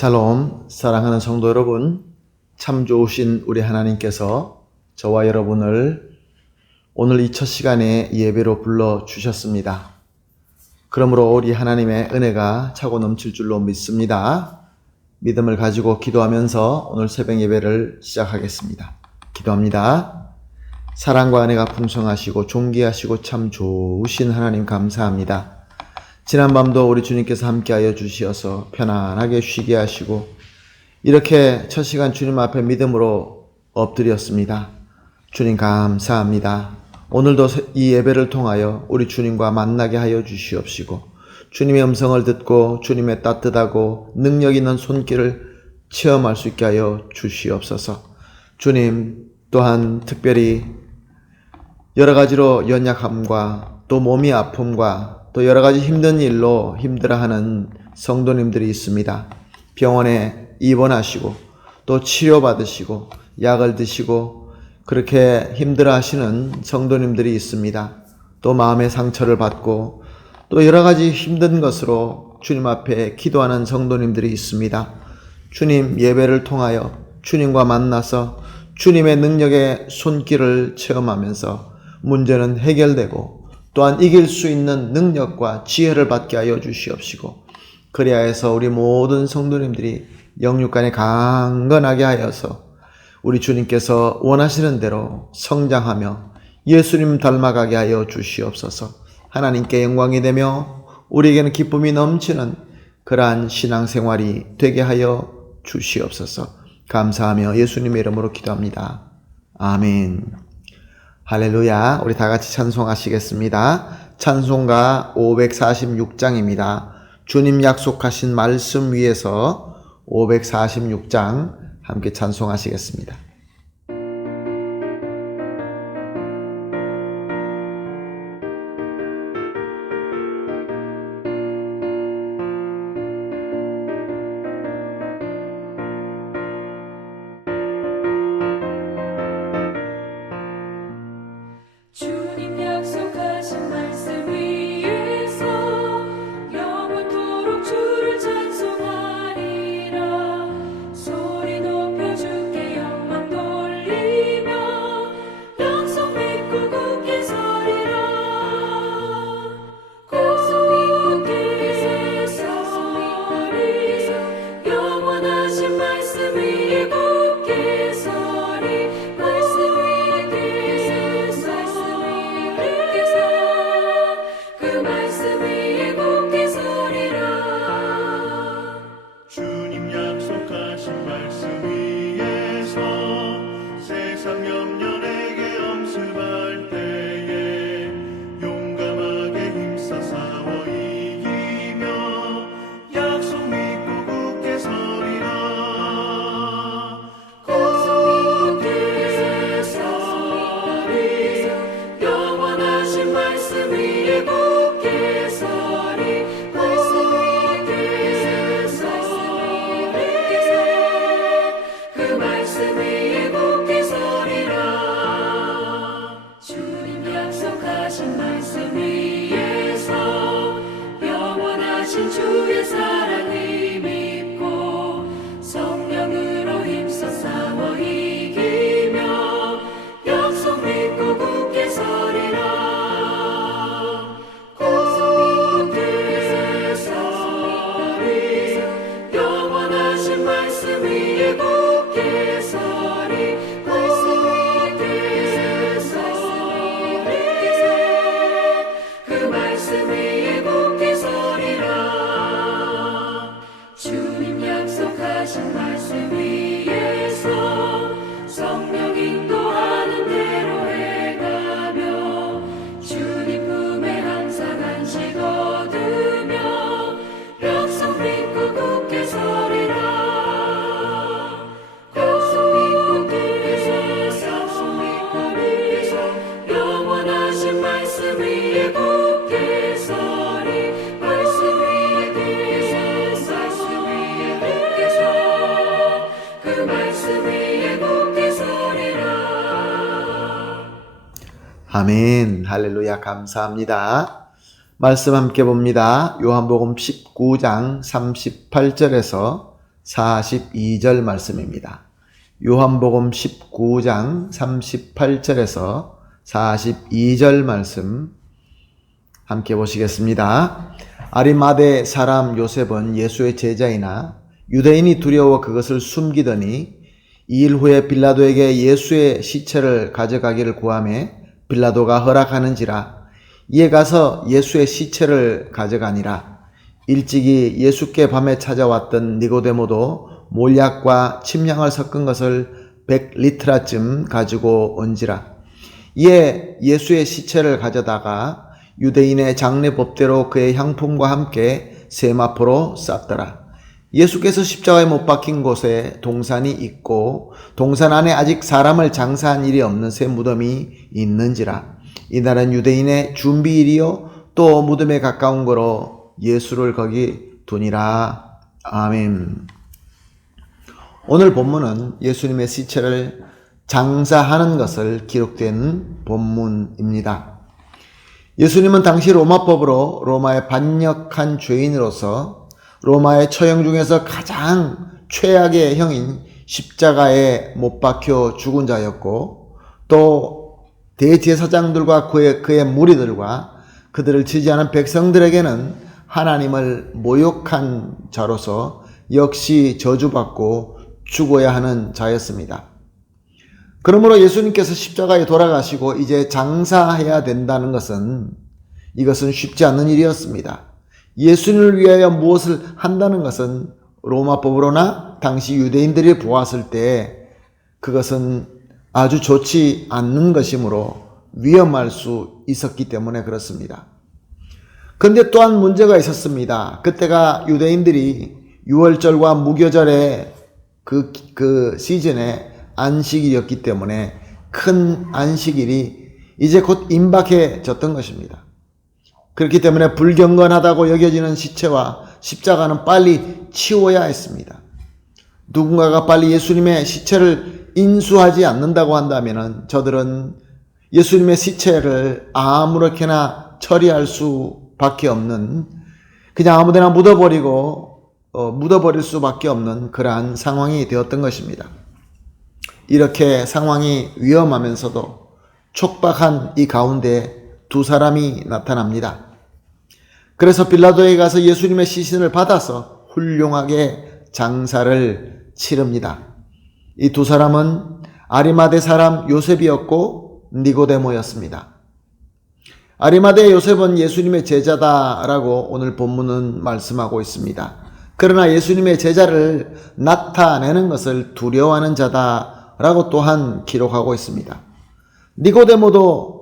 샬롬, 사랑하는 성도 여러분, 참 좋으신 우리 하나님께서 저와 여러분을 오늘 이 첫 시간에 예배로 불러주셨습니다. 그러므로 우리 하나님의 은혜가 차고 넘칠 줄로 믿습니다. 믿음을 가지고 기도하면서 오늘 새벽 예배를 시작하겠습니다. 기도합니다. 사랑과 은혜가 풍성하시고 존귀하시고 참 좋으신 하나님 감사합니다. 지난밤도 우리 주님께서 함께하여 주시어서 편안하게 쉬게 하시고 이렇게 첫 시간 주님 앞에 믿음으로 엎드렸습니다. 주님 감사합니다. 오늘도 이 예배를 통하여 우리 주님과 만나게 하여 주시옵시고 주님의 음성을 듣고 주님의 따뜻하고 능력 있는 손길을 체험할 수 있게 하여 주시옵소서. 주님 또한 특별히 여러 가지로 연약함과 또 몸이 아픔과 또 여러 가지 힘든 일로 힘들어하는 성도님들이 있습니다. 병원에 입원하시고 또 치료받으시고 약을 드시고 그렇게 힘들어하시는 성도님들이 있습니다. 또 마음의 상처를 받고 또 여러 가지 힘든 것으로 주님 앞에 기도하는 성도님들이 있습니다. 주님 예배를 통하여 주님과 만나서 주님의 능력의 손길을 체험하면서 문제는 해결되고 또한 이길 수 있는 능력과 지혜를 받게 하여 주시옵시고 그리하 해서 우리 모든 성도님들이 영육간에 강건하게 하여서 우리 주님께서 원하시는 대로 성장하며 예수님 닮아가게 하여 주시옵소서. 하나님께 영광이 되며 우리에게는 기쁨이 넘치는 그러한 신앙생활이 되게 하여 주시옵소서. 감사하며 예수님의 이름으로 기도합니다. 아멘. 할렐루야. 우리 다 같이 찬송하시겠습니다. 찬송가 546장입니다. 주님 약속하신 말씀 위에서 546장 함께 찬송하시겠습니다. 아멘. 할렐루야. 감사합니다. 말씀 함께 봅니다. 요한복음 19장 38절에서 42절 말씀입니다. 요한복음 19장 38절에서 42절 말씀 함께 보시겠습니다. 아리마대 사람 요셉은 예수의 제자이나 유대인이 두려워 그것을 숨기더니 2일 후에 빌라도에게 예수의 시체를 가져가기를 구하매 빌라도가 허락하는지라. 이에 가서 예수의 시체를 가져가니라. 일찍이 예수께 밤에 찾아왔던 니고데모도 몰약과 침향을 섞은 것을 100리트라쯤 가지고 온지라. 이에 예수의 시체를 가져다가 유대인의 장례 법대로 그의 향품과 함께 세마포로 쌌더라. 예수께서 십자가에 못 박힌 곳에 동산이 있고 동산 안에 아직 사람을 장사한 일이 없는 새 무덤이 있는지라. 이날은 유대인의 준비일이요 또 무덤에 가까운 거로 예수를 거기 두니라. 아멘. 오늘 본문은 예수님의 시체를 장사하는 것을 기록된 본문입니다. 예수님은 당시 로마법으로 로마의 반역한 죄인으로서 로마의 처형 중에서 가장 최악의 형인 십자가에 못 박혀 죽은 자였고 또 대제사장들과 그의 무리들과 그들을 지지하는 백성들에게는 하나님을 모욕한 자로서 역시 저주받고 죽어야 하는 자였습니다. 그러므로 예수님께서 십자가에 돌아가시고 이제 장사해야 된다는 것은 이것은 쉽지 않는 일이었습니다. 예수님을 위하여 무엇을 한다는 것은 로마법으로나 당시 유대인들이 보았을 때 그것은 아주 좋지 않는 것이므로 위험할 수 있었기 때문에 그렇습니다. 그런데 또한 문제가 있었습니다. 그때가 유대인들이 유월절과 무교절의 그 시즌에 안식일이었기 때문에 큰 안식일이 이제 곧 임박해졌던 것입니다. 그렇기 때문에 불경건하다고 여겨지는 시체와 십자가는 빨리 치워야 했습니다. 누군가가 빨리 예수님의 시체를 인수하지 않는다고 한다면 저들은 예수님의 시체를 아무렇게나 처리할 수밖에 없는, 그냥 아무데나 묻어버릴 수밖에 없는 그러한 상황이 되었던 것입니다. 이렇게 상황이 위험하면서도 촉박한 이 가운데 두 사람이 나타납니다. 그래서 빌라도에 가서 예수님의 시신을 받아서 훌륭하게 장사를 치릅니다. 이 두 사람은 아리마대 사람 요셉이었고 니고데모였습니다. 아리마대 요셉은 예수님의 제자다라고 오늘 본문은 말씀하고 있습니다. 그러나 예수님의 제자를 나타내는 것을 두려워하는 자다라고 또한 기록하고 있습니다. 니고데모도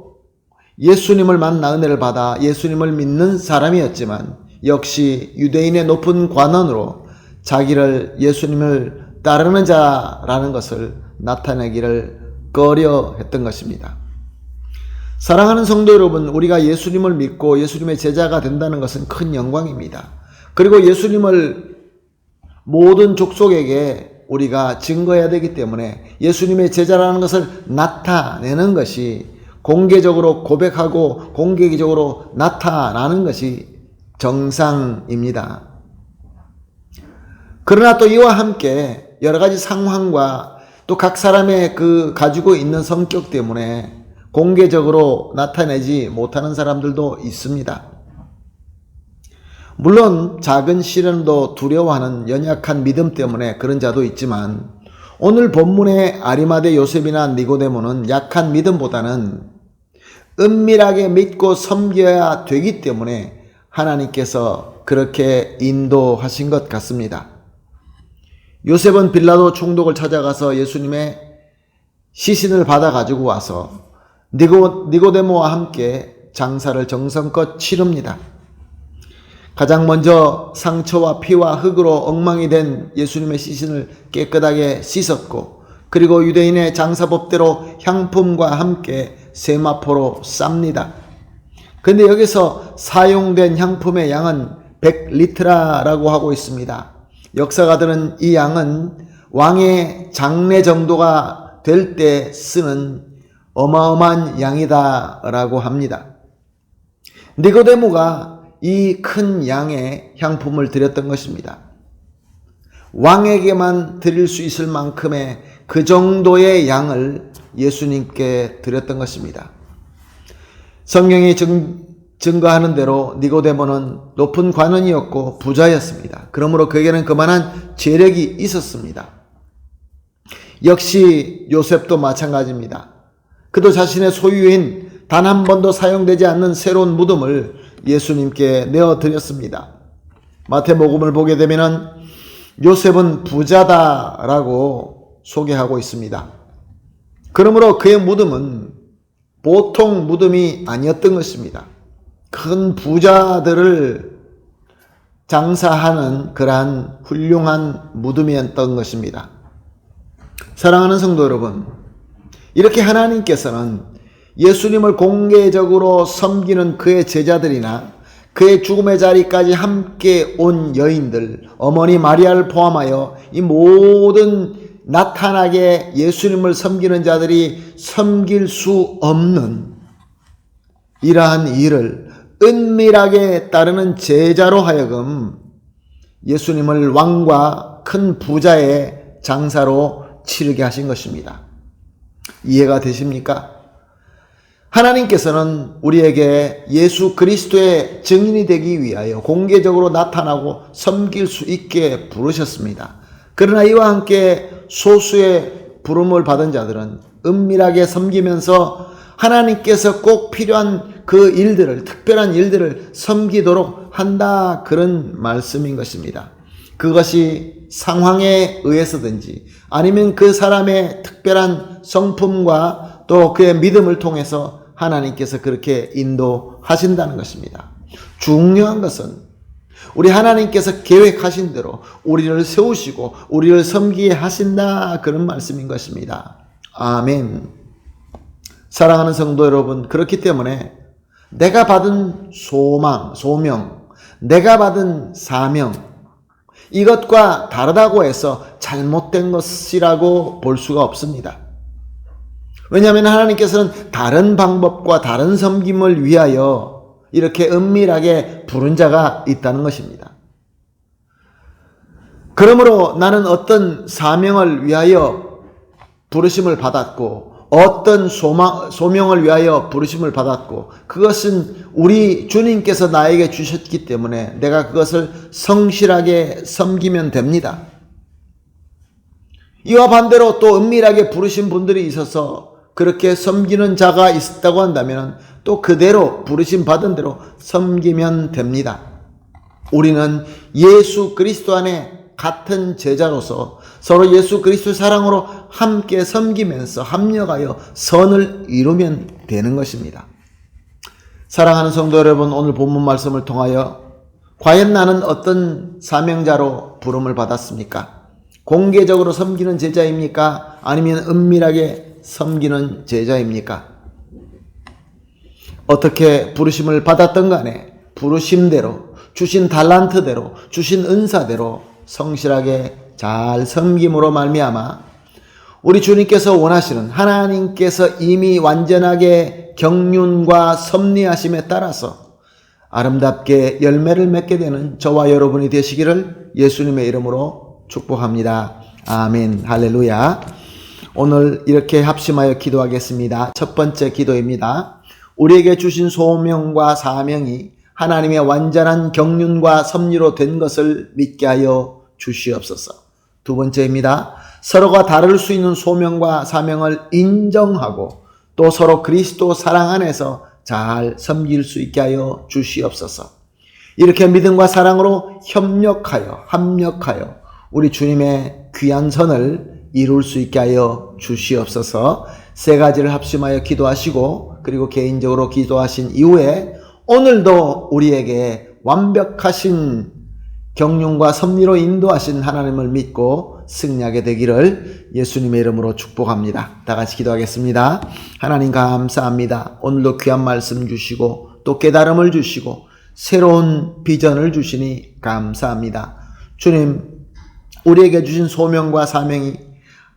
예수님을 만나 은혜를 받아 예수님을 믿는 사람이었지만 역시 유대인의 높은 관원으로 자기를 예수님을 따르는 자라는 것을 나타내기를 꺼려했던 것입니다. 사랑하는 성도 여러분, 우리가 예수님을 믿고 예수님의 제자가 된다는 것은 큰 영광입니다. 그리고 예수님을 모든 족속에게 우리가 증거해야 되기 때문에 예수님의 제자라는 것을 나타내는 것이, 공개적으로 고백하고 공개적으로 나타나는 것이 정상입니다. 그러나 또 이와 함께 여러 가지 상황과 또 각 사람의 그 가지고 있는 성격 때문에 공개적으로 나타내지 못하는 사람들도 있습니다. 물론 작은 시련도 두려워하는 연약한 믿음 때문에 그런 자도 있지만 오늘 본문의 아리마대 요셉이나 니고데모는 약한 믿음보다는 은밀하게 믿고 섬겨야 되기 때문에 하나님께서 그렇게 인도하신 것 같습니다. 요셉은 빌라도 총독을 찾아가서 예수님의 시신을 받아 가지고 와서 니고데모와 함께 장사를 정성껏 치릅니다. 가장 먼저 상처와 피와 흙으로 엉망이 된 예수님의 시신을 깨끗하게 씻었고, 그리고 유대인의 장사법대로 향품과 함께 세마포로 쌉니다. 그런데 여기서 사용된 향품의 양은 100리트라라고 하고 있습니다. 역사가들은 이 양은 왕의 장례 정도가 될 때 쓰는 어마어마한 양이다라고 합니다. 니고데모가 이 큰 양의 향품을 드렸던 것입니다. 왕에게만 드릴 수 있을 만큼의 그 정도의 양을 예수님께 드렸던 것입니다. 성경이 증거하는 대로 니고데모는 높은 관원이었고 부자였습니다. 그러므로 그에게는 그만한 재력이 있었습니다. 역시 요셉도 마찬가지입니다. 그도 자신의 소유인 단 한 번도 사용되지 않는 새로운 무덤을 예수님께 내어드렸습니다. 마태복음을 보게 되면 요셉은 부자다라고 소개하고 있습니다. 그러므로 그의 무덤은 보통 무덤이 아니었던 것입니다. 큰 부자들을 장사하는 그러한 훌륭한 무덤이었던 것입니다. 사랑하는 성도 여러분, 이렇게 하나님께서는 예수님을 공개적으로 섬기는 그의 제자들이나 그의 죽음의 자리까지 함께 온 여인들, 어머니 마리아를 포함하여 이 모든 나타나게 예수님을 섬기는 자들이 섬길 수 없는 이러한 일을 은밀하게 따르는 제자로 하여금 예수님을 왕과 큰 부자의 장사로 치르게 하신 것입니다. 이해가 되십니까? 하나님께서는 우리에게 예수 그리스도의 증인이 되기 위하여 공개적으로 나타나고 섬길 수 있게 부르셨습니다. 그러나 이와 함께 소수의 부름을 받은 자들은 은밀하게 섬기면서 하나님께서 꼭 필요한 그 일들을, 특별한 일들을 섬기도록 한다, 그런 말씀인 것입니다. 그것이 상황에 의해서든지 아니면 그 사람의 특별한 성품과 또 그의 믿음을 통해서 하나님께서 그렇게 인도하신다는 것입니다. 중요한 것은 우리 하나님께서 계획하신 대로 우리를 세우시고 우리를 섬기게 하신다, 그런 말씀인 것입니다. 아멘. 사랑하는 성도 여러분, 그렇기 때문에 내가 받은 소명, 내가 받은 사명, 이것과 다르다고 해서 잘못된 것이라고 볼 수가 없습니다. 왜냐하면 하나님께서는 다른 방법과 다른 섬김을 위하여 이렇게 은밀하게 부른 자가 있다는 것입니다. 그러므로 나는 어떤 사명을 위하여 부르심을 받았고 어떤 소명을 위하여 부르심을 받았고 그것은 우리 주님께서 나에게 주셨기 때문에 내가 그것을 성실하게 섬기면 됩니다. 이와 반대로 또 은밀하게 부르신 분들이 있어서 그렇게 섬기는 자가 있다고 한다면 또 그대로 부르심 받은 대로 섬기면 됩니다. 우리는 예수 그리스도 안에 같은 제자로서 서로 예수 그리스도 사랑으로 함께 섬기면서 합력하여 선을 이루면 되는 것입니다. 사랑하는 성도 여러분, 오늘 본문 말씀을 통하여 과연 나는 어떤 사명자로 부름을 받았습니까? 공개적으로 섬기는 제자입니까? 아니면 은밀하게 섬기는 제자입니까? 어떻게 부르심을 받았던 간에 부르심대로, 주신 달란트대로, 주신 은사대로 성실하게 잘 섬김으로 말미암아 우리 주님께서 원하시는, 하나님께서 이미 완전하게 경륜과 섭리하심에 따라서 아름답게 열매를 맺게 되는 저와 여러분이 되시기를 예수님의 이름으로 축복합니다. 아멘. 할렐루야. 오늘 이렇게 합심하여 기도하겠습니다. 첫 번째 기도입니다. 우리에게 주신 소명과 사명이 하나님의 완전한 경륜과 섭리로 된 것을 믿게 하여 주시옵소서. 두 번째입니다. 서로가 다를 수 있는 소명과 사명을 인정하고 또 서로 그리스도 사랑 안에서 잘 섬길 수 있게 하여 주시옵소서. 이렇게 믿음과 사랑으로 합력하여 우리 주님의 귀한 선을 이룰 수 있게 하여 주시옵소서. 세 가지를 합심하여 기도하시고 그리고 개인적으로 기도하신 이후에 오늘도 우리에게 완벽하신 경륜과 섭리로 인도하신 하나님을 믿고 승리하게 되기를 예수님의 이름으로 축복합니다. 다 같이 기도하겠습니다. 하나님 감사합니다. 오늘도 귀한 말씀 주시고 또 깨달음을 주시고 새로운 비전을 주시니 감사합니다. 주님, 우리에게 주신 소명과 사명이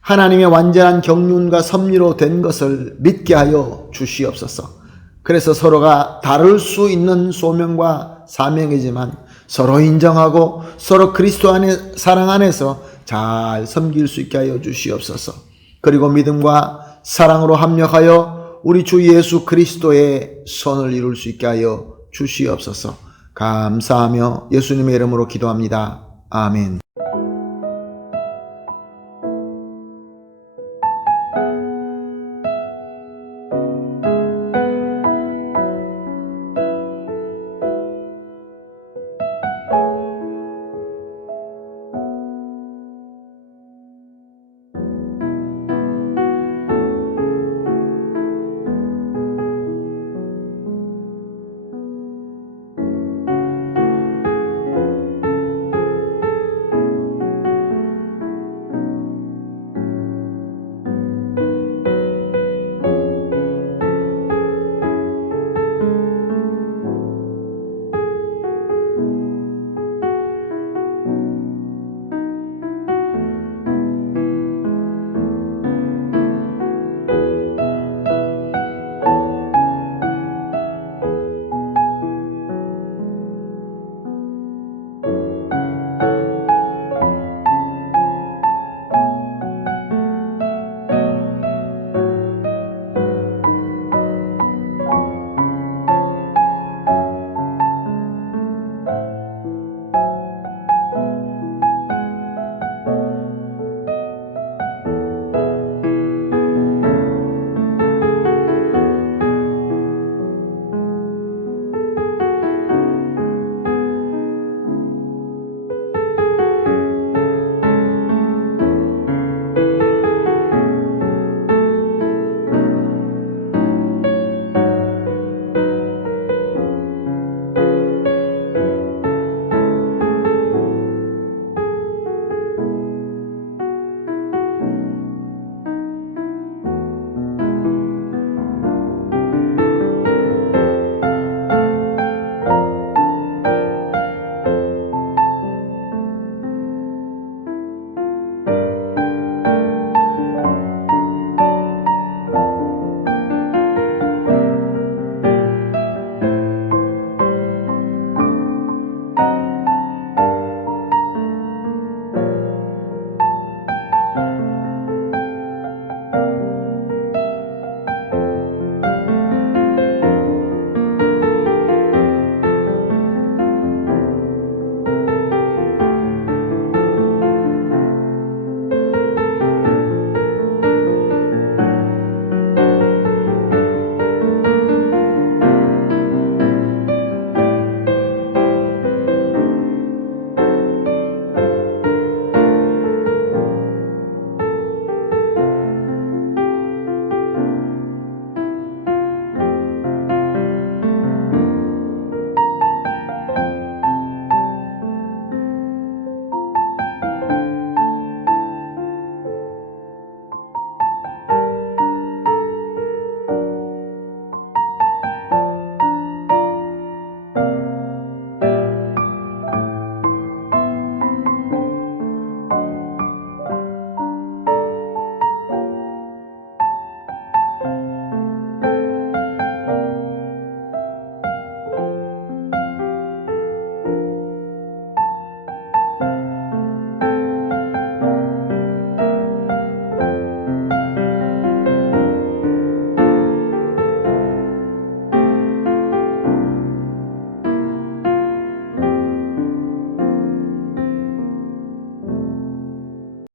하나님의 완전한 경륜과 섭리로 된 것을 믿게 하여 주시옵소서. 그래서 서로가 다를 수 있는 소명과 사명이지만 서로 인정하고 서로 그리스도 안에 사랑 안에서 잘 섬길 수 있게 하여 주시옵소서. 그리고 믿음과 사랑으로 합력하여 우리 주 예수 그리스도의 선을 이룰 수 있게 하여 주시옵소서. 감사하며 예수님의 이름으로 기도합니다. 아멘.